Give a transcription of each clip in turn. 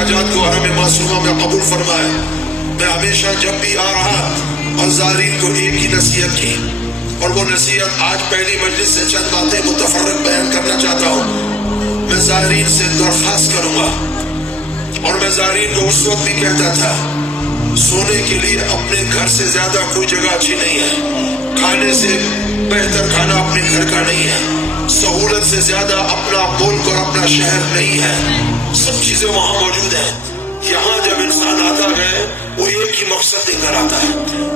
احتجاجات کو حرم معصومہ میں قبول فرمائے۔ میں ہمیشہ جب بھی آ رہا اور زائرین کو ایک ہی نصیحت کی، اور وہ نصیحت آج پہلی مجلس سے چند باتیں متفرق بیان کرنا چاہتا ہوں۔ میں زائرین سے درخواست کروں گا، اور میں زائرین کو اس وقت بھی کہتا تھا، سونے کے لیے اپنے گھر سے زیادہ کوئی جگہ اچھی نہیں ہے، کھانے سے بہتر کھانا اپنے گھر کا نہیں ہے، سہولت سے زیادہ اپنا ملک اور اپنا شہر نہیں ہے، سب چیزیں وہاں موجود ہیں۔ یہاں جب انسان آتا ہے وہ ایک ہی مقصد لے کر آتا ہے،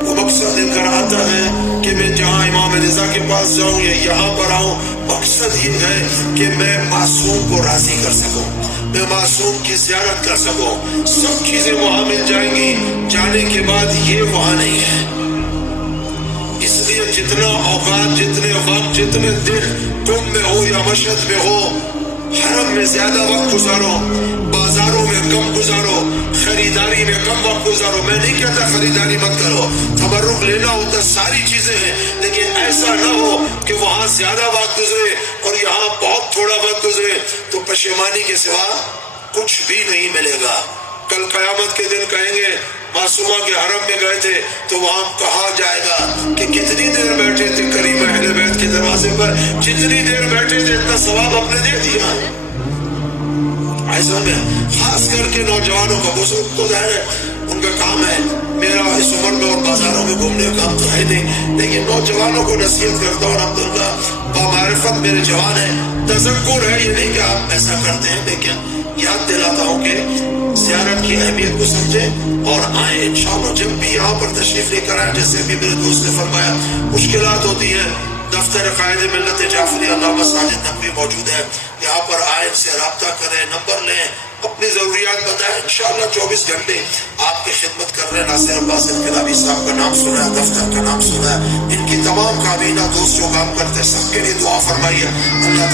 وہ مقصد لے کر آتا ہے کہ میں جہاں امام رضا کے پاس جاؤں یا یہاں پر آؤں، مقصد یہ ہے کہ میں معصوم کو راضی کر سکوں، میں معصوم کی زیارت کر سکوں۔ سب چیزیں وہاں مل جائیں گی، جانے کے بعد یہ وہاں نہیں ہے۔ اس لیے جتنا اوقات، جتنے وقت، جتنے دن تم میں ہو یا مشہد میں ہو، حرم میں زیادہ وقت گزارو، بازاروں میں کم گزارو، خریداری میں کم وقت گزارو۔ میں نہیں کہتا خریداری مت کرو، تبرک لینا ہوتا، ساری چیزیں ہیں، لیکن ایسا نہ ہو کہ وہاں زیادہ وقت گزرے اور یہاں بہت تھوڑا وقت گزرے تو پشیمانی کے سوا کچھ بھی نہیں ملے گا۔ کل قیامت کے دن کہیں گے معصومہ کے حرم میں گئے تھے تو وہاں کہا جائے گا کہ کتنی دیر بیٹھے تھے کریم اہل بیت کے دروازے پر، جتنی دیر بیٹھے تھے اتنا ثواب آپ نے دے دیا۔ ایسا میں خاص کر کے نوجوانوں کا، بزرگ تو ظاہر ہے ان کا کام ہے، میرا اس عمر میں اور بازاروں میں گھومنے کا کام تو ہے نہیں، لیکن نوجوانوں کو نصیحت کرتا ہوں، الحمدللہ بامعرفت میرے جوان ہیں، تذکر ہے، یہ نہیں کہ آپ ایسا کرتے ہیں، لیکن یاد دلاتا ہوں کہ زیارت کی اہمیت کو سمجھیں اور آئیں انشاءاللہ۔ جب بھی یہاں پر تشریف لے کر آئیں، جیسے بھی میرے دوست نے فرمایا، مشکلات ہوتی ہیں، دفتر قائد ملت جعفری علامہ ساجد نقوی موجود ہے، یہاں پر آئیں، ان سے رابطہ کریں، نمبر لیں، اپنی ضروریات بتائیں، انشاءاللہ 24 گھنٹے آپ کی خدمت کر رہے ہیں۔ ناصر عباس انقلابی صاحب کا نام سنا ہے، دفتر کا نام سنا ہے، ان کی تمام کابینہ دوست جو کام کرتے ہیں، سب کے لیے دعا فرمائیے۔ اللہ